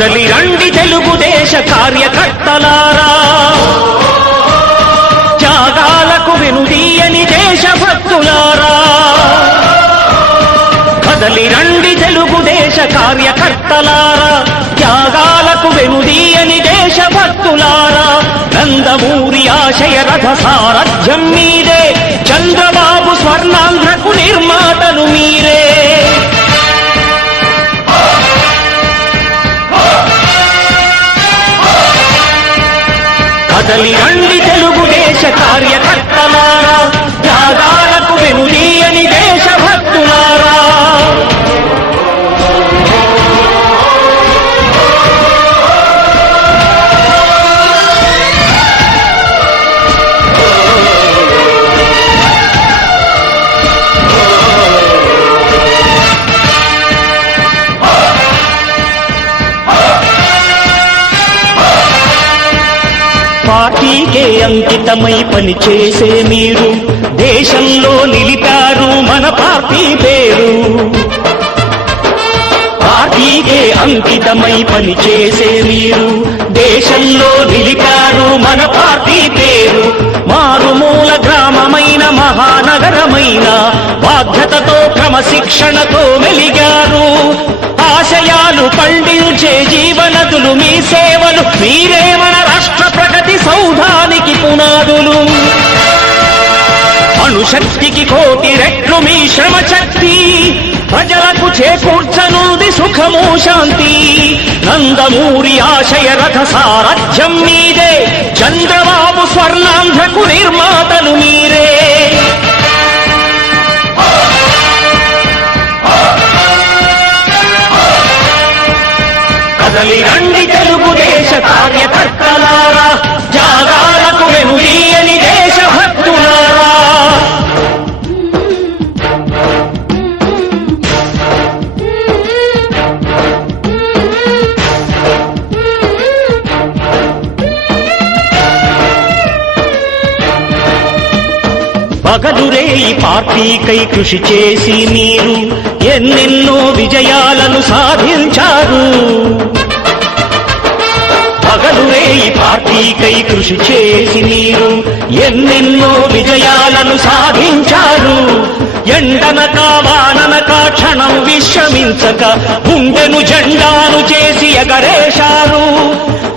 కదలి రండి తెలుగుదేశ కార్యకర్తలారా, త్యాగాలకు వెనుదీయని దేశభక్తులారా. కదలి రండి తెలుగుదేశ కార్యకర్తలారా, త్యాగాలకు వెనుదీయని దేశభక్తులారా. నందమూరి ఆశయ రథ సారథ్యం మీదే, చంద్రబాబు స్వర్ణాంధ్రకు నిర్మాతలు మీరే. కదలి రండి తెలుగుదేశ కార్యకర్తలారా, త్యాగాలకు వెనుదీయని దేశభక్తులారా. పార్టీకే అంకితమై పనిచేసే మీరు దేశంలో నిలిపారు మన పార్టీ పేరు. పార్టీకే అంకితమై పనిచేసే మీరు దేశంలో నిలిపారు మన పార్టీ పేరు. మారుమూల గ్రామమైన మహానగరమైన బాధ్యతతో క్రమశిక్షణతో మెలిగారు. ఆశయాలు పండించే జీవనదులు మీ సేవలు, మీరే మన రాష్ట్ర ప్రగతి సౌధానికి పునాదులు. అణుశక్తికి కోటి రెట్లు మీ శ్రమ శక్తి, ప్రజలకు చేకూర్చనుంది సుఖము శాంతి. నందమూరి ఆశయ రథ సారథ్యం మీదే, చంద్రబాబు స్వర్ణాంధ్రకు నిర్మాతలు మీరే. కదలి రండి తెలుగుదేశ కార్యకర్తలారా, త్యాగాలకు వెనుదీయని దేశభక్తులారా. పగలురేయి పార్టీకై కృషి చేసి మీరు ఎన్నెన్నో విజయాలను సాధించారు. పగలురేయి పార్టీకై కృషి చేసి మీరు ఎన్నెన్నో విజయాలను సాధించారు. ఎండనక వాననక క్షణం విశ్రమించక గుండెను జెండాను చేసి ఎగరేశారు.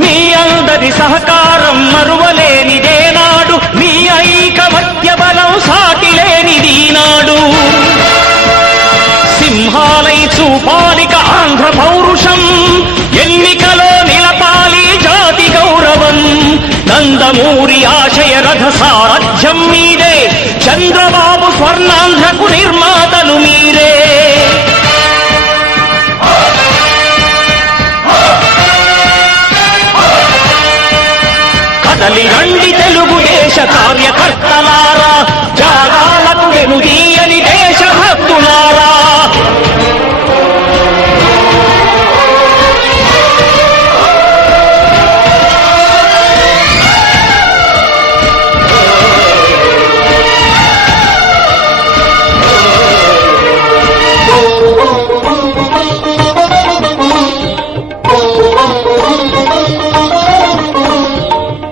మీ అందరి సహకారం మరువలేనిదేనాడు, మీ ఐకమత్య బలం సాటిలేనిది నాడు. సింహాలై చూపాలిక ఆంధ్ర పౌరుషం, ఎన్నికలో నిలపాలి జాతి గౌరవం. నందమూరి ఆశయ రథ సారథ్యం మీదే, చంద్రబాబు స్వర్ణాంధ్రకు నిర్మాతలు మీరే. కదలి రండి తెలుగుదేశ కార్యకర్తలారా, త్యాగాలకు వెనుదీయని దేశభక్తులారా.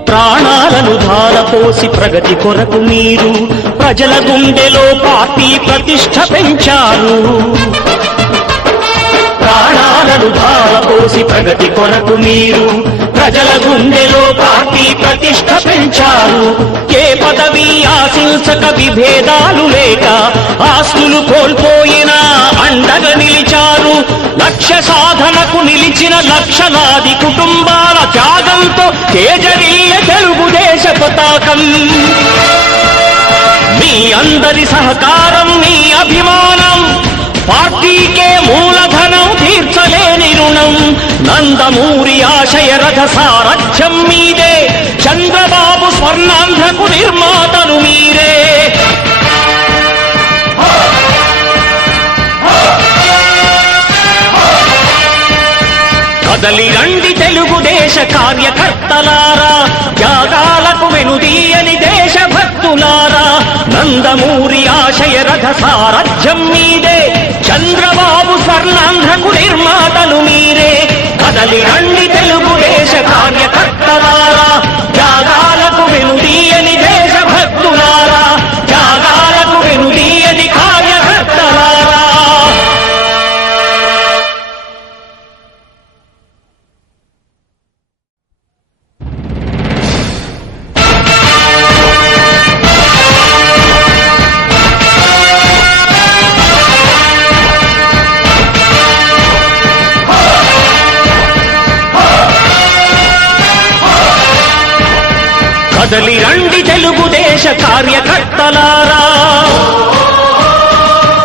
ప్రాణాలను ధారపోసి ప్రగతి కొరకు మీరు ప్రజల గుండెలో పార్టీ ప్రతిష్ఠ పెంచారు. ప్రాణాలను ధారపోసి ప్రగతి కొరకు మీరు ప్రజల గుండెలో పార్టీ ప్రతిష్ఠ పెంచారు. ఏ పదవి ఆశించక విభేదాలు లేక ఆస్తులు కోల్పోయినా అండగా నిలిచారు. లక్ష్య సాధనకు నిలిచిన లక్షలాది కుటుంబాల త్యాగంతో తేజరిల్లే తెలుగుదేశ పతాకం. మీ అందరి సహకారం, మీ అభిమానం, పార్టీకే మూలధనం తీర్చలేని రుణం. నందమూరి ఆశయ రథ సారథ్యం మీదే, చంద్రబాబు స్వర్ణాంధ్రకు నిర్మాతలు మీరే. కదలి రండి తెలుగుదేశ కార్యకర్తలారా, త్యాగాలకు వెనుదీయని దేశభక్తులారా. నందమూరి ఆశయ రథ సారథ్యం మీదే, చంద్రబాబు స్వర్ణాంధ్రకు నిర్మాతలు మీరే. కదలి రండి తెలుగుదేశ కార్యకర్తలారా, త్యాగాలకు వెనుదీయని దేశభక్తులారా, త్యాగాలకు వెనుదీయని కార్యకర్తలారా. కదలి రండి తెలుగుదేశ కార్యకర్తలారా,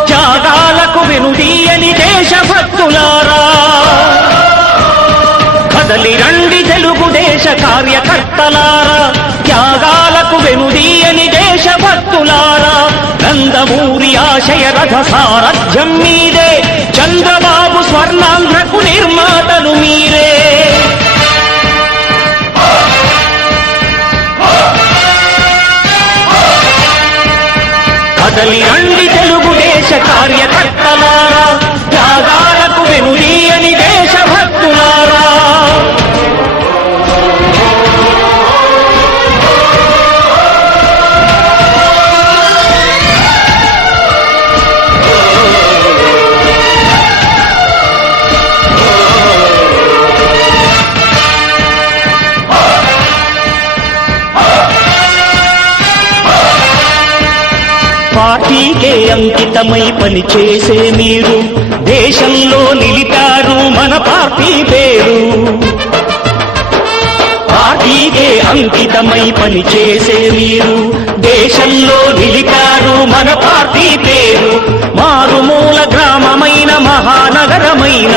త్యాగాలకు వెనుదీయని దేశభక్తులారా. కదలి రండి తెలుగుదేశ కార్యకర్తలారా, త్యాగాలకు వెనుదీయని దేశభక్తులారా. నందమూరి ఆశయ రథ సారథ్యం మీదే, చంద్రబాబు స్వర్ణాంధ్రకు నిర్మాతలు మీరే. కదలి రండి తెలుగుదేశ కార్యకర్తలారా, త్యాగాలకు వెనుదీయని దేశభక్తులారా. పార్టీకే అంకితమై పనిచేసే మీరు దేశంలో నిలిపారు మన పార్టీ పేరు. పార్టీకే అంకితమై పనిచేసే మీరు దేశంలో నిలిపారు మన పార్టీ పేరు. మారుమూల గ్రామమైన మహానగరమైన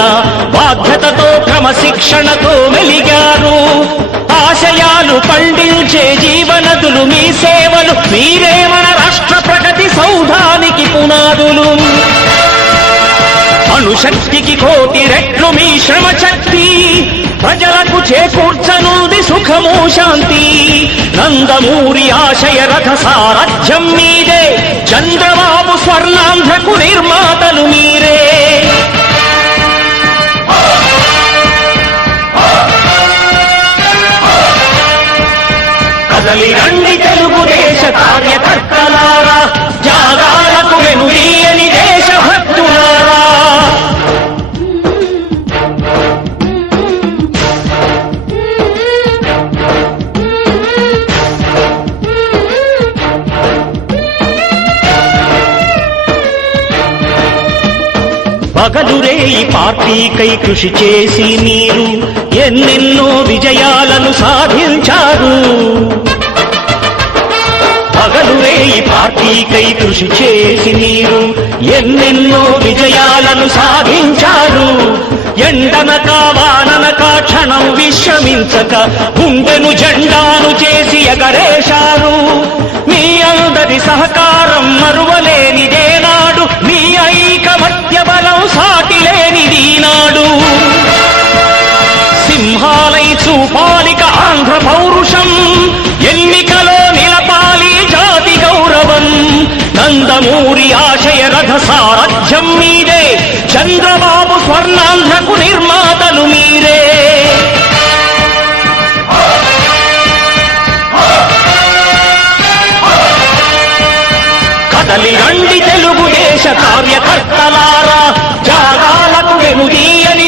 బాధ్యతతో క్రమశిక్షణతో మెలిగారు. ఆశయాలు పండించే జీవనదులు మీ సేవలు, మీరే మన రాష్ట్ర ప్రగతి సౌధానికి పునాదులు. అణుశక్తికి కోటి రెట్లు మీ శ్రమ శక్తి, ప్రజలకు చేకూర్చనుంది సుఖము శాంతి. నందమూరి ఆశయ రథ సారథ్యం మీదే, చంద్రబాబు స్వర్ణాంధ్రకు నిర్మాతలు మీరే. కదలి రండి తెలుగుదేశ కార్యకర్తలారా, త్యాగాలకు వెనుదీయని దేశభక్తులారా. పగలురేయి పార్టీకై కృషి చేసి మీరు ఎన్నెన్నో విజయాలను సాధించారు. పగలురేయి పార్టీకై కృషి చేసి మీరు ఎన్నెన్నో విజయాలను సాధించారు. ఎండనక వాననక క్షణం విశ్రమించక గుండెను జెండాను చేసి ఎగరేశారు. మీ అందరి సహకారం మరువలేనిదేనాడు, మీ ఐకమత్య బలం సాటిలేనిది నాడు. సింహాలై చూపాలిక ఆంధ్ర పౌరుషం, ఎన్నికలో నిలపాలి జాతి గౌరవం. నందమూరి ఆశయ రథ సారథ్యం మీదే, చంద్రబాబు స్వర్ణాంధ్రకు నిర్మాతలు మీరే. కదలి రండి తెలుగుదేశ కార్యకర్తలారా, త్యాగాలకు వెనుదీయని